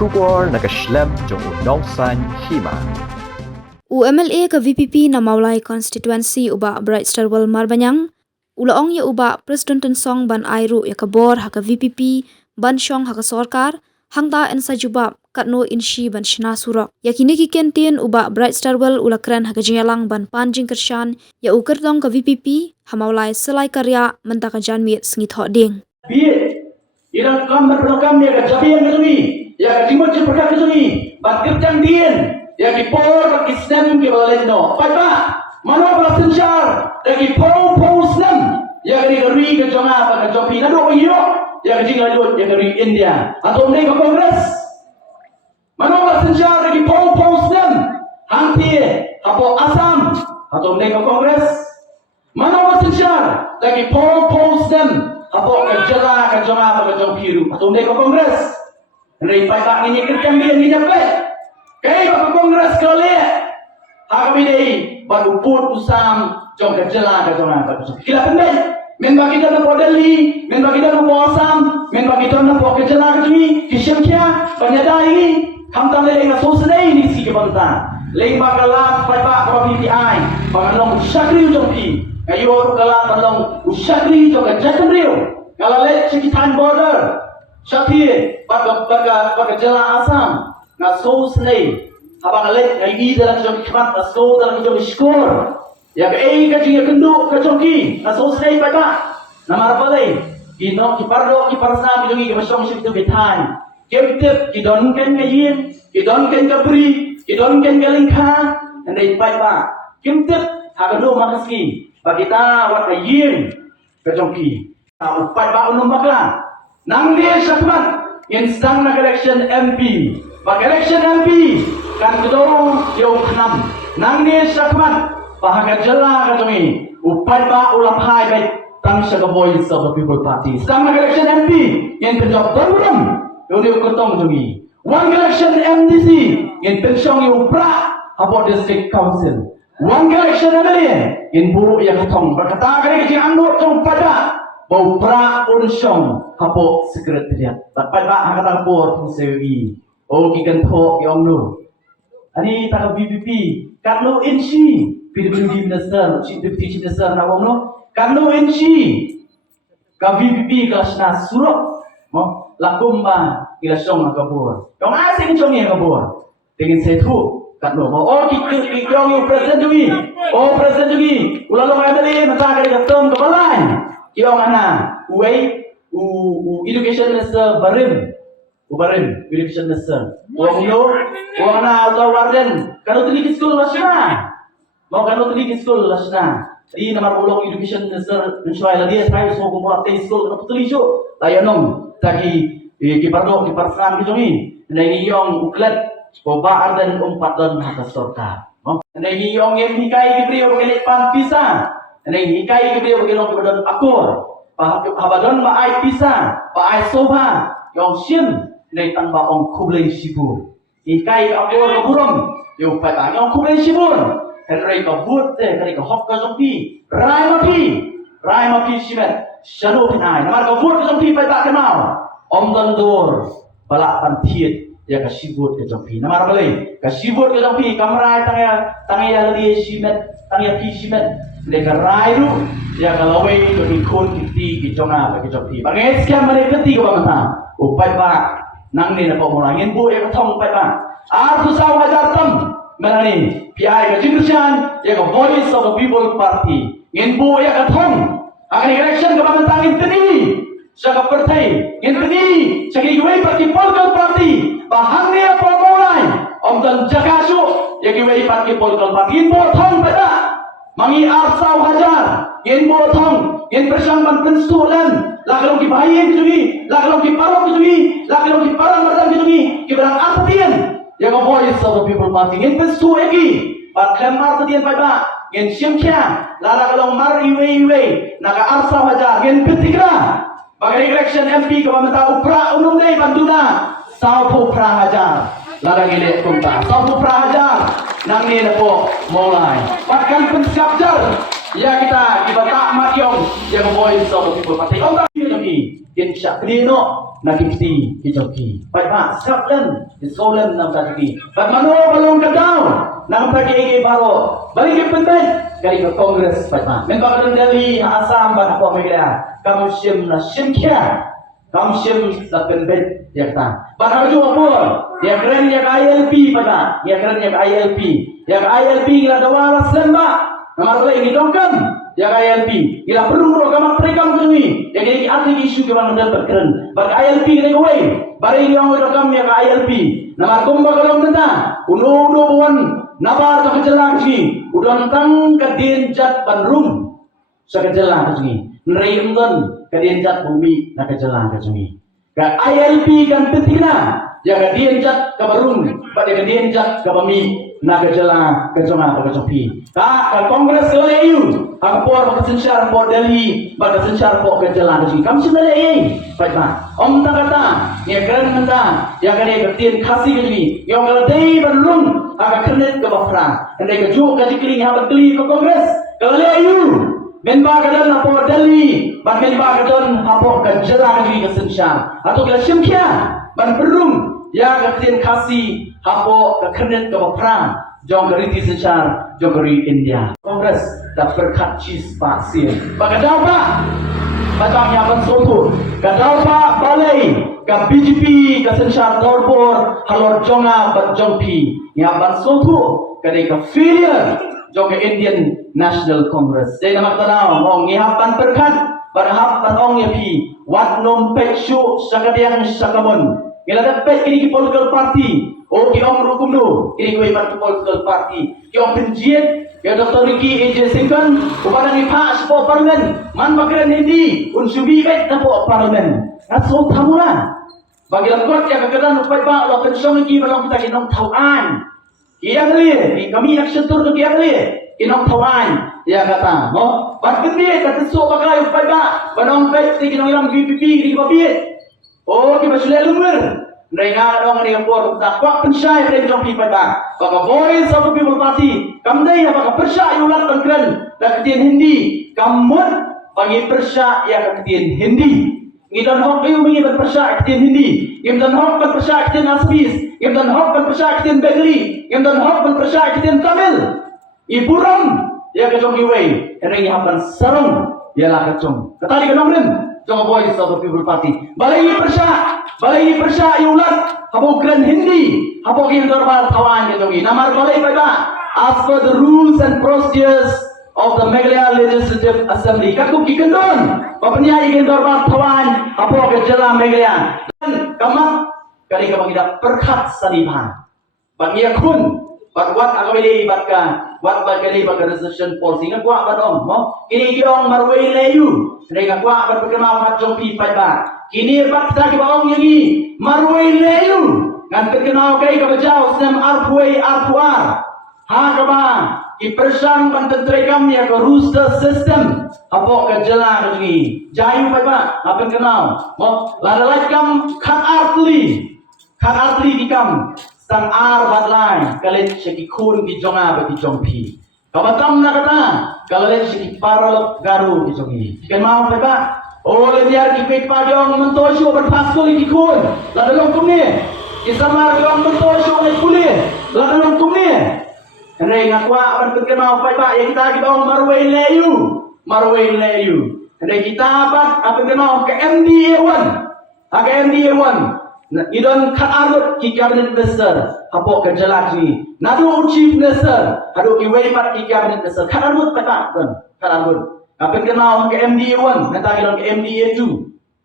Shubor nakashlem jong unong san hima. UMLA ka VPP na Maulai constituency uba Bright Star World Marbanyang ulaong ya uba President Song ban Airu ya kabor haka VPP ban Shong haka sorkar hangta ensa jubab katno inshi ban shna surok ya kini ki kentin uba Bright Star World ulakran haka jinyalang ban panjing kershan ya uker dong ka VPP hamaulai selai karya mentaka janmi sengit hoding biye ira kamar program ya ka jabian kami ya ka timur cepat kami ban kerjang dien ya ki por ki snem ki baleno pada mano pala senjar ya ki po snem ya ki gari ke jonga pa ka jopi na do yo ya ki jinga ya gari India atau mereka kongres mano pala senjar ya ki po snem hanti apo Assam atau mereka kongres mano pala senjar ya ki po snem apo ka jala ka jonga pa ka jopi atau mereka kongres rei pa ka ni kerjang dia ni dapat kay ba kongres kali kami dei baru pun usam jong kejela ka jong apa kila pendek men bagi kita na Delhi men bagi kita na Assam men bagi kita na kejela ka jumi kishamkia banyadai hamtam le na sosnei ni si ke banta le bakala pa PPI pangalong syakri jong pi kayo kala pangalong syakri jong ka jatamrio kala le Chikitan border syakri baga kejela Assam na sosnei habang alit ay dalam jom khmat na so dalam jom skor ya ka ka jinga kendu ka chongki na sosnei pada na marbalai kino ki pardo ki parsa bi jongi ka song ship to betan kemtep ki don ken ka yin ki don ken ka bri ki don ken ka lingkha ndai pada kemtep ha ka do makasi bagita wat ka yin ka chongki ta upat ba unum bakla nang dia syakmat insang na election MP bag election MP kan kedua jauh enam nangni sakmat bahagia jela katumi upat ba ulam hai baik tang syaga voice of the people party sang na election MP yang penjok terum yo ketong katumi one election MDC yang pensong yo pra about district council one election MLA yang bu yang ketong berkata kali kecil anggur tong pada bau pra unsong hapo sekretariat dapat ba hakata por sewi oh kikan tho yong nu ani taka VPP katno inchi PWD minister chief deputy chief minister na wong no katno inchi ka VPP ka sna surok mo lakumba ila song ka bor yong asing chong ye ka bor tingin se thu katno mo oh ki yong yu president jugi oh president jugi ulalo ka dali mata ka ka tom ka balai yong ana uai education minister Ubarin, education minister. Uang yo, uang na atau warden. Kalau tadi school lasna, mau kalau tadi school lasna. Di nomor ulong education minister mencuai lagi. Saya so kumpulan tadi school kalau tadi jo. Layanong tadi kipardo kiparsan gitu ni. Nai yong uklet, boba arden dan hak sorka. Nai yong yang hikai kibrio kelik pan pisa. Nai hikai kibrio kelong kebadan akur. Habadon ma ai pisa, ma ai soba, yong sim. Nai tang ba ong kublai sibur ikai akor kaburom yo pai ong kublai sibur henry ka but kari ka hok ka zompi rai mapi simet shano pinai namar ka but ka zompi pai ta kenal om dandor bala pantiet ya ka sibur ka zompi namar balai ka sibur ka zompi kamrai tangya lali simet tangya pi simet le ka rai ru ya ka lawai to ni kon kiti ki jonga ka zompi bangai skam mare kiti ka bamata upai ba nang ni na pemulangin bu yang thong pai ba artu saw hajar tam menani PI ka jingsian ya ka voice of the people party ngin bu ya ka thong akan election ka bantangin tini sa ka partai ngin tini sa ki wei party political party bahang ni pemulai om dan jakasu ya ki wei party political party ngin bu thong pai ba mangi arsaw hajar ngin bu thong ngin bersang ban pensulan lakalong ki bahayin kejumi lakalong ki parok kejumi lakalong ki parang mardan kejumi ki berang artian ya ka voice of the people party ngin pensu eki bat klem artian pai ba ngin siamkia lara kalong mar iwe naka arsa waja ngin petigra bagai election MP ka pamata upra unung dei banduna sao upra hajar lara gile kunta sao upra hajar nang ni na po mulai patkan penskapjar ya kita ibata matyong yang voice of the people party lagi kin syak klino na kipti kijoki pai ba saklen isolen nam ta ki ba mano balong kadau nam ta ki baro balik ke pentai kali ke kongres pai ba men ba kan Delhi Assam ba ko megala kam sim na sim kya kam sim la penbet ya ta ba ha jo apa ya keren ya ILP pai ba ya keren ya ILP ila dawaras lembak Namar lagi ni dongkam, ya ILP. Ila perlu kamak perekam kami. Ya jadi arti isu ke bang dapat keren. Bag ILP kena kau. Bari yang dongkam ya ILP. Namar kumba kalau tentang. Uno buan nabar tak kejelang sini. Udah tentang kedien jat bandrum. Sekejelang sini. Neri unton kedien jat bumi nak kejelang sini. Ka ILP kan pentingna. Ya kedien jat kabarung. Pada kedien jat kabami. Naga jala kejoma kejopi. Tak kongres ke EU. Akpor bakasensar por Delhi, bakasensar por kejala kejopi. Kamu sebenarnya ini, baiklah. Om tak kata, ya keren mentah, ya kene bertien kasih kejopi. Yang kalau day berlung, agak kernet ke bafran. Kene kejuk kejikling habat keli ke kongres ke EU. Menba kadon por Delhi, bak menba kadon hapor kejala kejopi kesensar. Atau ke simkia, ban berlung. Ya ketien kasih hapo kekernet ke perang jong dari tisensar jong dari India Kongres dah berkat cis pasir bagadau pak batang yang sotu gadau pak balai ke BJP ke sensar torbor halor jonga bat jongpi yang sotu kadai ke failure jong ke Indian National Congress saya nama tanau ong ngihapan berkat berhap ong yapi wat nom pechu sakadiang sakamun Ila dapat kini ki political party. Oh ki om rukumno. Kini ko ibat political party. Ki om penjiat. Ya Dr. Ricky AJ Singkan. Upada ni pak sepo parlimen. Man bakaran hindi. Unsubi bet na po parlimen. Atso tamuna. Bagi lakot ya kagadan upay ba. Lo pensong ki balong kita kinong tawaan. Iya kali. Kami nak sentur tu kia kali. Kinong tawaan. Ya kata. No. Bat kendi. Kateso bakal upay ba. Banong bet. Kinong ilang VPP. Kini babiit. Oh, kita sudah lumur. Mereka dong ni empor tak kuat pensai dari jom pipa dah. Baka voice of the people party. Kamdai apa persya yulat bangkran. Dah ketien Hindi. Kamut bagi persya yang ketien Hindi. Ngidan hok ayu bagi persya ketien Hindi. Ngidan hok persya ketien Asmis. Ngidan hok persya ketien Bengali. Ngidan hok persya ketien Tamil. Iburam ya kejong kiwei. Ini hapan sarung ya lah kejong. Ketali kenong rin. Jong voice of the people party. Balai persya yulat habo grand Hindi habo ki darbar tawan ke jongi namar balai pada as per the rules and procedures of the Meghalaya Legislative Assembly kakuk ki kendon bapnya ki darbar tawan habo ke jela Meghalaya dan kamak kali ka kita perkat saniban bagia kun bat wat agawili batka wat bagali bag resolution policy nga kwa badong mo kini kiong marway leyu mereka kwa bat berkenal mat jompi pada kini bat ta ki baong yangi marway leyu ngan berkenal kai ka bajau sem arpuai arpuar ha ka ba ki persang bantentre kam ya ko rooster system apo ka jela ni jayu pada apa kenal mo lalai kam khat artli di kam sang ar badlai kalen seki kun ki jonga beti jongpi kabatam na kata kalen seki paralok garu ki jongi ken mau peka ole biar ki pek pajong mentosyo berpaskol ki kun la dalong kumni isamar ki mentosyo ni kuli la dalong kumni re ngakwa ban ken mau peka ya kita ki bang marway leyu re kita apa ken mau ke MDA1 ke MDA1 idon kat arut ki cabinet minister hapo ke jalaki nadu chief minister hadu ki weipat ki cabinet minister kat arut peta kan kat arut apa kenal ke MDA1 nata ki ke MDA2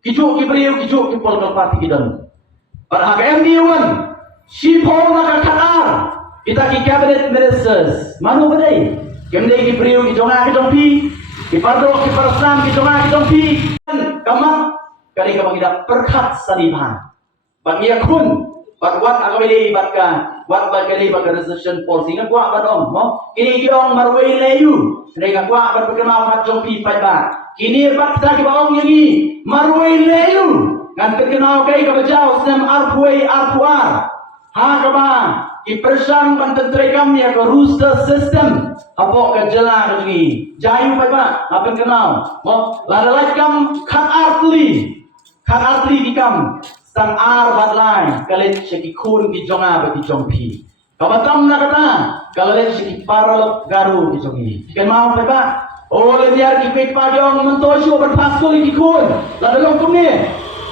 kijuk ki beriu kijuk ki political party kidon pada ke MDA1 sipo na kat ar kita ki cabinet ministers manu badai kemdai ki beriu ki jonga ki jongpi ki pardo ki parasam ki jonga ki jongpi kamak kali ka kita perkat saniban bagi akun wat agawili batka wat bagali bag resolution policy nga kwa badong mo kini kiong marway leyu nga kwa bat berkenal mat jompi pada kini bakta ki baong yangi marway leyu ngan berkenal kai ka bajau sem arpuai arpuar Ha ka ba? Ipersang pantentrai kami ya ke rooster system. Apa ke jela ni? Jayu pai ba? Apa kenal? Mo ladalai kam khat artli. Khat artli ki kam. Sang ar badlai kalen sheki khun ki jonga ba ki jongpi. Kabatam na kata kalen sheki paralok garu ki jongi. Ken mau pai ba? Oleh dia ki pek pajong mentosyo berpaskul ki khun. Ladalong kum ni.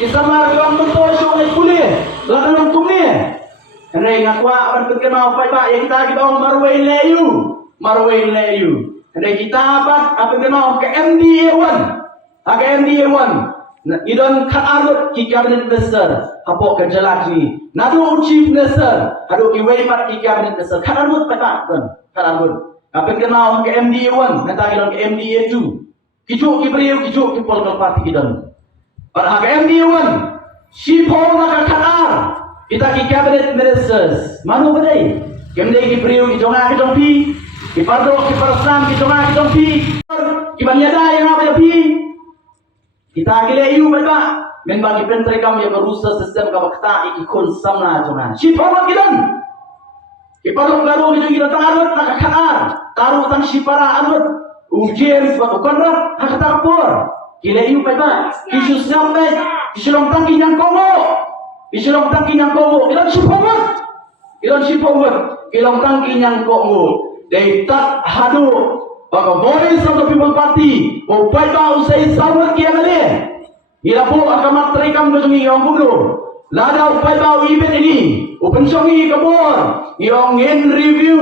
Isamar ki mentosyo ai kuli. Ladalong kum ni. Henry ngakwa akan terkenal pai ba yang kita bawang marway leyu. Henry kita apa kenal ke MDA1. Ke MDA1. Idon khat arut ki cabinet minister hapo ke jalak ni. Nadu chief minister hadu ki wei pat ki cabinet minister khat arut pai ba kan. Khat arut. Apa kenal ke MDA1 nata idon ke MDA2. Kicu ki beriu kicu ki political party idon. Pada ke MDA1 si pol nak khat ar. Kita ki cabinet ministers manu badai kemdai ki priu ki jonga ki jongpi ki pardo ki parsam ki jonga ki jongpi ki banyada yang apa pi kita ki leyu ba men bagi pentri kam ya berusaha sistem ka bakta ki khun samna jonga si pawat kidan ki pardo garu ki jongi datang arut nak khaar taru tang si para arut James ba konrat hakta por ki leyu ba ki susam ba ki silong tang ki nyang kongo Isilong tangki nyang kongo, ilang sipawat, ilang tangki nyang kongo. They tak hadu, baka voice of the people party, upay ba usay sawat kaya nali. Ila po akamat trikam kasong iyong bulo. Lada upay ba event ini, upensyongi kabor, iyong in review,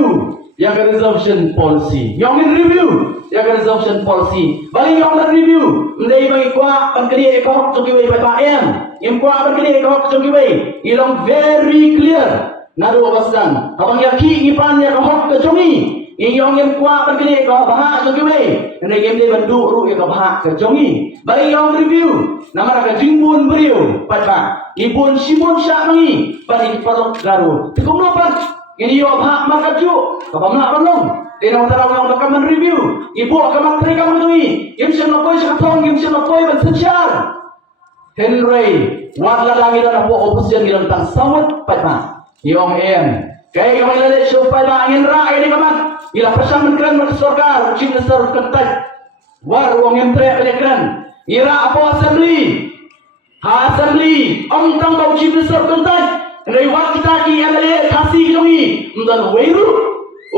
yang reservation policy. Yung in review, yang reservation policy. Bali yung review, hindi bagi kwa pagkali ikahok sukiway pa paen. Yang kuat berkini kau kejongi ilong very clear. Nadu abaskan. Abang yaki ipan ya kau kejongi. Yang kuat berkini kau bahak kejongi. Nanti game dia bentuk ru ya kau bahak kejongi. Bagi yang review. Nama raga jimbun beriu. Pada ibun simun syak mengi. Bagi patok garu. Tikum lopan. Ini yo bahak makaju. Kau nak belum? Dia nak tahu yang bakaman review. Ibu akan materi kamu ni. Game siapa kau syakatong. Game siapa kau bersejar. Henry, wadla lagi dan apa opposition kita tentang sawat pada Yong En. Kaya kami lihat supaya angin rak ini kaman. Ila pesan menkeran bersorgar, chief minister kentai. War wong yang teriak kentai. Ira apa assembly? Assembly. Om tang bau chief minister kentai. Henry wat kita ki MLA kasih kami. Mendan weiru.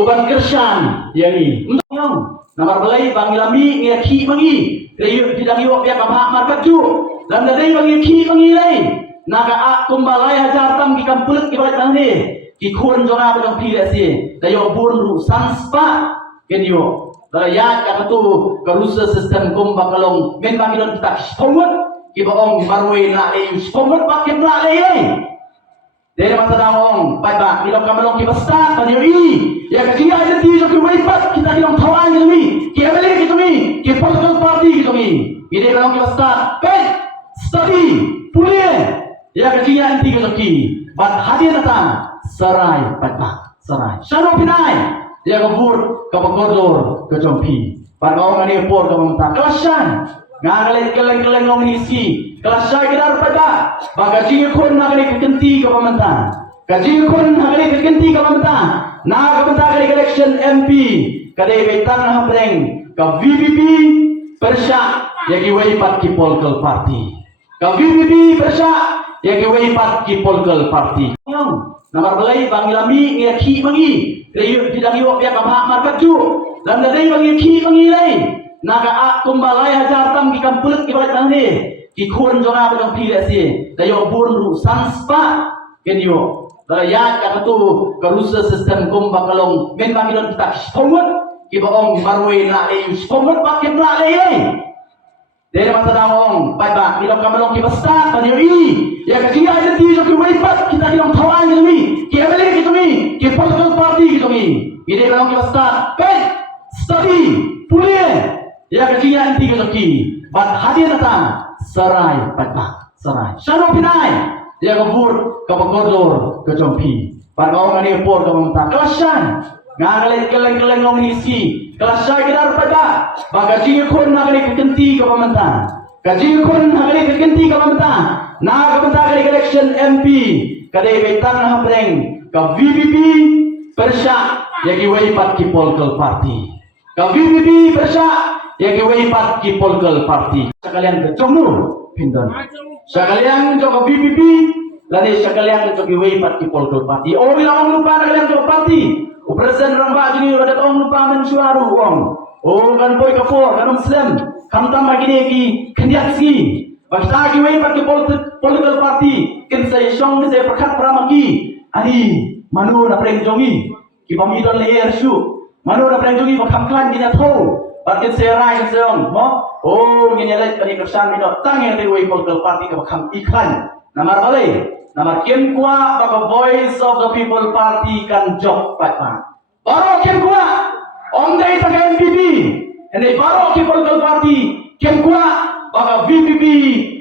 Uban kersan yang ini. Mendan Namar balai bangilami ngaki mangi. Reyuk tidak iwak pihak abhak markat ju. Dan dari bagi ki mengilai naga ak kumbalai hajar tam ki kampulit ki balik nanti ki khun jona pa jong pile si dayo bun ru sanspa kenyo daya ka tu karusa system kum bakalong men bangilon kita spomot ki baong marwe na le spomot pak ki na le dari mata dangong pai ba ki kamalong ki basta panyo i ya ka dia ada ti jo ki waipat kita ki long thawai ni ki amele ki tumi ki political party ki tumi ide kalong ki basta pen study pulia ya kecinya anti kesoki bat hadir datang serai patah serai shano pinai ya kabur kapagordor kejompi pat ngong ani por kamanta kelasan ngale keleng-keleng ngong isi kelasai gedar pada bagaji khon nagani kekenti kamanta gaji khon nagani kekenti kamanta na kamanta kali election MP kadai betang hamreng ka VPP persya yagi wai pat ki political party KVPP bersa yang iwaipat ki political party. Yang nomor belai bangilami ngaki mangi. Reyuk tidak iwak pihak abhak markat ju. Dan dari bangi ki mangi lai. Naga ak kumbalai hajar tam ki kampulit ki balik nanti. Ki khun jonga pa jong pile si. Dayo bun ru sanspa kenyo. Daya kata tu karusa sistem kum bakalong men bangilon kita spomot ki baong marwe na le spomot pakai na le. Dari mata dangong, pai ba, ilong kamalong ki basta, panyo i, ya kaya ada ti jo ki waipat, kita ilong thawai ni, ki amele ki tumi, ki political party ki tumi, ide kalong ki basta, pen, study, pulia, ya kaya anti ki joki, bat hadir datang, serai pai ba, serai, shano pinai, ya kabur kapagordor kejompi, pat ngong ani por kamanta, kelasan, ngale keleng-keleng ngong isi. Kelas saya kita pada bagaji khun nagari kekenti ke pemerintahan. Gaji khun nagari kekenti ke pemerintahan. na kebentar kali election MP kadai betang hapreng ke VPP Persya yagi waipat ki political party. Ke VPP Persya yagi waipat ki political party. Sekalian ke jomur pindon. Sekalian ke VPP lani sekalian ke waipat ki political party. Oh bila orang lupa kalian ke party. O presiden ramba jini ada orang lupa mensuaru orang. Oh kan boy kapor kan Muslim. Kan tambah gini ki kendiaksi. Basta ki waipat ki political party. Kin saya syong ni saya perkat pramagi. Ani manu na preng jongi. Ki pamidon leher syu. Manu na preng jongi bakhamklan gina thau. Batin saya rai seong mo. Oh gini lek kani kersan mino tang yang tewi political party ka bakham iklan. Namar bale. Namar kem kwa baka voice of the people party kan jok patma. Baro kem kwa ondai ta NPP. Ene baro ki political party kem kwa baka VPP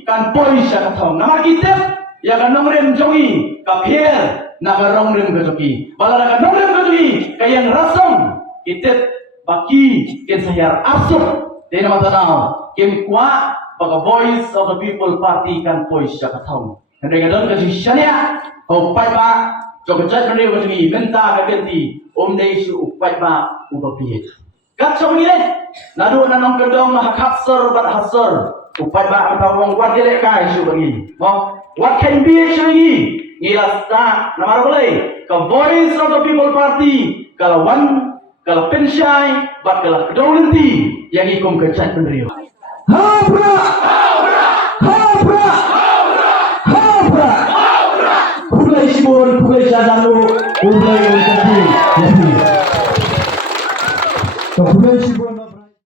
kan poisa ka thong. Namar kitep ya kan nomrem jongi ka pher naga rongrem gajoki bala naga nomrem gajoki kayang rasong kitep baki ken sayar asuk dena matanao kem kwa baka voice of the people party kan poisa ka thong hendai gadon ka shania o pai ba jogajat mene gajoki menta ka genti omdei su upai ba ubapiet gat songi le nadu nanong kedong hakapsor bat hasor upai ba atawong wadile kai su bagi mo what can be actually ngilasta namar boleh ke voice of the people party kalau pensyai bat kalau kedolenti yang ikum kecat peneriu habra habra habra habra habra kulai sibur kulai jadalu kulai jadi kulai sibur